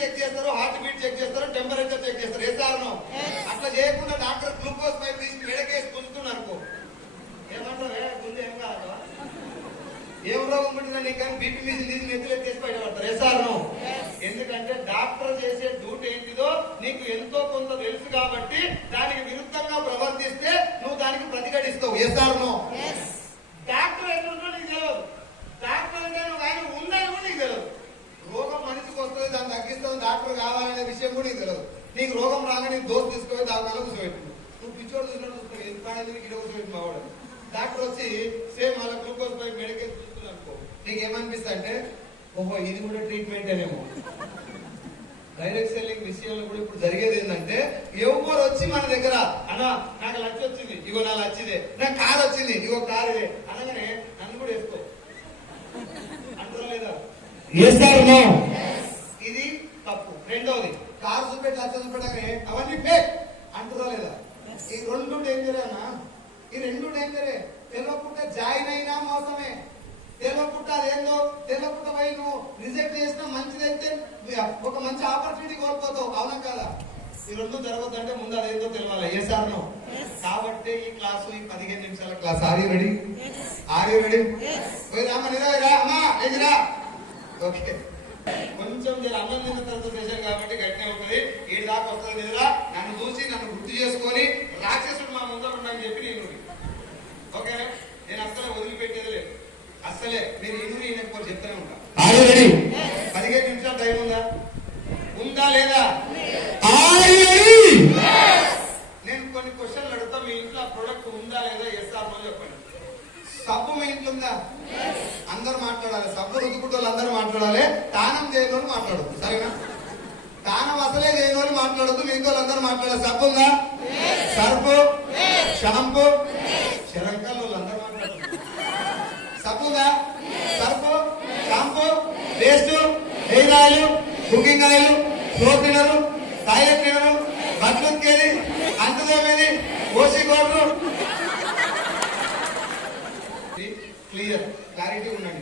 Check చేస్తారు, heart beat check చేస్తారు, temperature check చేస్తారు. ఏ సార్ను అట్లా చేయకుండా డాక్టర్ గ్లూకోజ్ పైప్ తీసి మెడకేసి గుంజుతున్నారు అనుకో, ఏమంటారు గుంజు ఏం కాదు, ఏం రోగం పుట్టినా నీకు కానీ బీపీ మీద తీసి నెత్తులు ఎత్తేసి బయటపడతారు. ఏ సార్ను ఎందుకంటే డాక్టర్ చేసే డ్యూటీ ఏంటిదో నీకు ఎంతో కొంత తెలుసు కాబట్టి దానికి విరుద్ధంగా ప్రవర్తిస్తే నువ్వు దానికి ప్రతిఘటిస్తావు. ఏ సార్ను డాక్టర్ ఎట్లుంటో నీకు తెలియదు, డాక్టర్ అంటే నువ్వు ఆయన ఉందని కూడా నీకు తెలియదు. రోగం మనిషికి వస్తుంది, దాన్ని తగ్గిస్తుంది, డాక్టర్ కావాలనే విషయం కూడా నీకు తెలియదు. నీకు రోగం రాగా నీకు దోస్తు తీసుకుపోయి దాని వల్ల కూర్చోబెట్టు, నువ్వు పిచ్చోడు చూసినట్టు చూస్తున్నావు, ఎందుకు ఇక్కడ కూర్చోబెట్టి మావాడు. డాక్టర్ వచ్చి సేమ్ అలా గ్లూకోజ్ పై మెడికేట్ చూస్తుంది అనుకో, నీకేమనిపిస్తా అంటే ఓహో ఇది కూడా ట్రీట్మెంట్ అనేమో. డైరెక్ట్ సెల్లింగ్ విషయంలో కూడా ఇప్పుడు జరిగేది ఏంటంటే ఎవరు వచ్చి మన దగ్గర అన్నా నాకు లక్ష వచ్చింది, ఇగో నా లచ్చిదే, నాకు కారు వచ్చింది, ఇగో కారు ఇదే అనగానే నన్ను కూడా వేసుకో అంటారా లేదా? ఇది తప్పు. రెండవది కారు చూపెట్టి లక్ష చూపెట్టగానే అవన్నీ ఫేక్ అంటారా లేదా? ఈ రెండు డేంజరే అన్నా, ఈ రెండు డేంజరే. తెలియకుండా జాయిన్ అయినా మోసమే, తెలియకుండా అదేందో తెలియకుండా పోయి నువ్వు రిజెక్ట్ చేసినా మంచిదైతే ఒక మంచి ఆపర్చునిటీ కోల్పోతావు. అవునా కదా? ఈ రెండు జరగద్దంటే ముందు అదేందో తెలియాలి. ఏ సార్ నువ్వు కాబట్టి ఈ క్లాసు ఈ 15 నిమిషాల class. Are you ready? Are you ready? రామ్మా నిరా అమ్మా లేదురా. ఓకే కొంచెం జర అన్నం తిన్న తర్వాత చేశాను కాబట్టి గట్టినే ఉంటుంది. ఏడు దాకా వస్తుంది నిద్రా. నన్ను చూసి నన్ను గుర్తు చేసుకొని రాక్షసుడు మా ముందర ఉండని చెప్పి నేను ఓకేనా? నేను అస్సలే వదిలిపెట్టేది లేదు, అస్సలే. మీరు ఇనురు ఈయనకపోతే చెప్తూనే ఉంటా. 15 నిమిషాలు టైం ఉందా? ఉందా లేదా? నేను కొన్ని క్వశ్చన్లు అడుగుతా, మీ ఇంట్లో ప్రొడక్ట్ ఉందా లేదా ఎస్ ఆర్ నో చెప్పండి. సబ్బు మీ ఇంట్లో ఉందా? అందరు మాట్లాడాలి. సబ్బు రుద్దుకుంటే వాళ్ళు అందరూ మాట్లాడాలి. దానం చేయని వాళ్ళు మాట్లాడద్దు, సరేనా? దానం అసలే చేయని వాళ్ళు మాట్లాడద్దు, మిగతా వాళ్ళందరూ మాట్లాడాలి. సబ్బు ఉందా? సర్ఫు, షాంపూ, శరంకాలు వాళ్ళందరూ మాట్లాడదు. సబ్బు ఉందా? Surf, shampoo, paste, hair oil, cooking oil, floor cleaner, toilet cleaner, బట్టలు ఉతికేది, అంటుదోమేది, ఓసి పౌడర్. క్లియర్ క్లారిటీ ఉండండి.